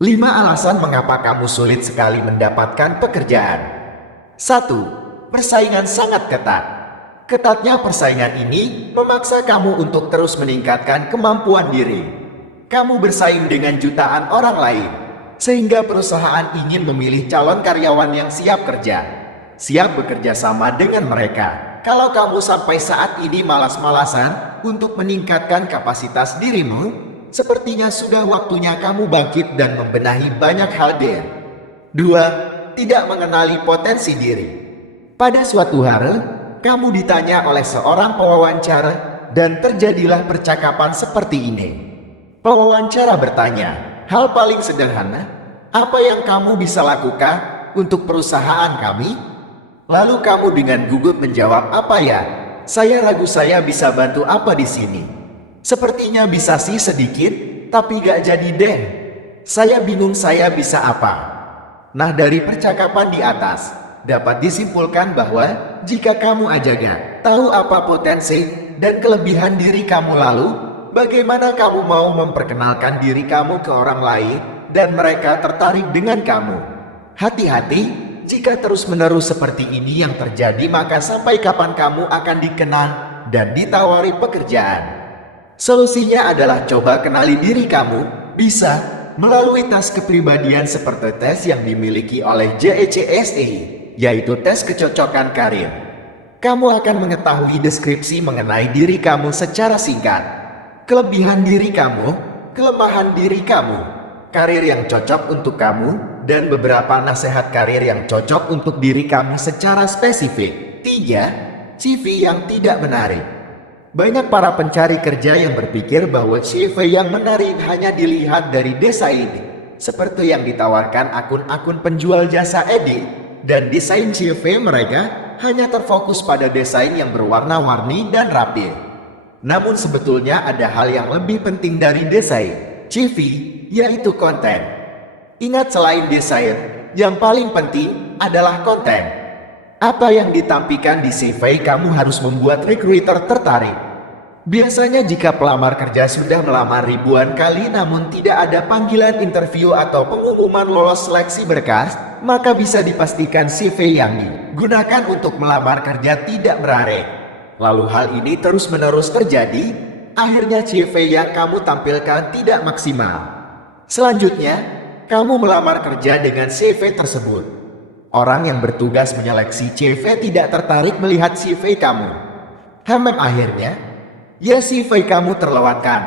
5 alasan mengapa kamu sulit sekali mendapatkan pekerjaan. 1. Persaingan sangat ketat. Ketatnya persaingan ini memaksa kamu untuk terus meningkatkan kemampuan diri. Kamu bersaing dengan jutaan orang lain, sehingga perusahaan ingin memilih calon karyawan yang siap kerja, siap bekerja sama dengan mereka. Kalau kamu sampai saat ini malas-malasan untuk meningkatkan kapasitas dirimu, sepertinya sudah waktunya kamu bangkit dan membenahi banyak hal deh. 2. Tidak mengenali potensi diri. Pada suatu hari, kamu ditanya oleh seorang pewawancara dan terjadilah percakapan seperti ini. Pewawancara bertanya, hal paling sederhana, apa yang kamu bisa lakukan untuk perusahaan kami? Lalu kamu dengan gugup menjawab, apa ya? Saya ragu saya bisa bantu apa di sini. Sepertinya bisa sih sedikit, tapi gak jadi deh. Saya bingung saya bisa apa. Nah, dari percakapan di atas, dapat disimpulkan bahwa jika kamu aja gak tahu apa potensi dan kelebihan diri kamu, lalu bagaimana kamu mau memperkenalkan diri kamu ke orang lain dan mereka tertarik dengan kamu? Hati-hati, jika terus-menerus seperti ini yang terjadi, maka sampai kapan kamu akan dikenal dan ditawari pekerjaan? Solusinya adalah coba kenali diri kamu, bisa melalui tes kepribadian seperti tes yang dimiliki oleh JECSE, yaitu tes kecocokan karir. Kamu akan mengetahui deskripsi mengenai diri kamu secara singkat, kelebihan diri kamu, kelemahan diri kamu, karir yang cocok untuk kamu, dan beberapa nasihat karir yang cocok untuk diri kamu secara spesifik. 3. CV yang tidak menarik. Banyak para pencari kerja yang berpikir bahwa CV yang menarik hanya dilihat dari desain, seperti yang ditawarkan akun-akun penjual jasa edit, dan desain CV mereka hanya terfokus pada desain yang berwarna-warni dan rapi. Namun sebetulnya ada hal yang lebih penting dari desain CV, yaitu konten. Ingat, selain desain, yang paling penting adalah konten. Apa yang ditampilkan di CV kamu harus membuat recruiter tertarik. Biasanya jika pelamar kerja sudah melamar ribuan kali namun tidak ada panggilan interview atau pengumuman lolos seleksi berkas, maka bisa dipastikan CV yang digunakan untuk melamar kerja tidak menarik. Lalu hal ini terus-menerus terjadi, akhirnya CV yang kamu tampilkan tidak maksimal. Selanjutnya, kamu melamar kerja dengan CV tersebut. Orang yang bertugas menyeleksi CV tidak tertarik melihat CV kamu. Akhirnya, ya CV kamu terlewatkan.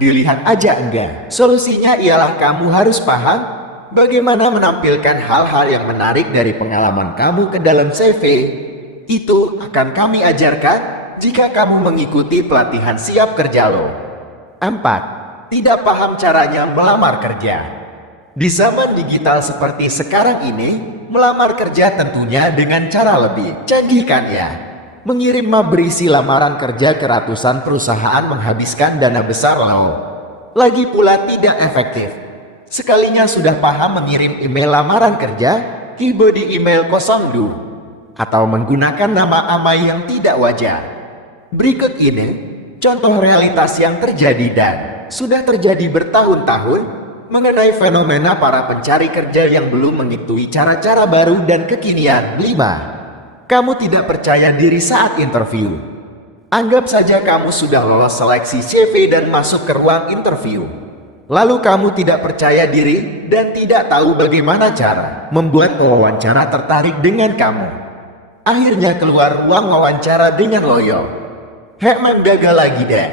Dilihat aja enggak. Solusinya ialah kamu harus paham bagaimana menampilkan hal-hal yang menarik dari pengalaman kamu ke dalam CV. Itu akan kami ajarkan jika kamu mengikuti pelatihan siap kerja lo. 4. Tidak paham caranya melamar kerja. Di zaman digital seperti sekarang ini, melamar kerja tentunya dengan cara lebih canggih kan ya? Mengirim map berisi lamaran kerja ke ratusan perusahaan menghabiskan dana besar loh. Lagi pula tidak efektif. Sekalinya sudah paham mengirim email lamaran kerja, tiba di email kosong dulu, atau menggunakan nama amai yang tidak wajar. Berikut ini contoh realitas yang terjadi dan sudah terjadi bertahun-tahun mengenai fenomena para pencari kerja yang belum mengikuti cara-cara baru dan kekinian. 5. Kamu tidak percaya diri saat interview. Anggap saja kamu sudah lolos seleksi CV dan masuk ke ruang interview. Lalu kamu tidak percaya diri dan tidak tahu bagaimana cara membuat pewawancara tertarik dengan kamu. Akhirnya keluar ruang wawancara dengan loyo. Gagal lagi deh.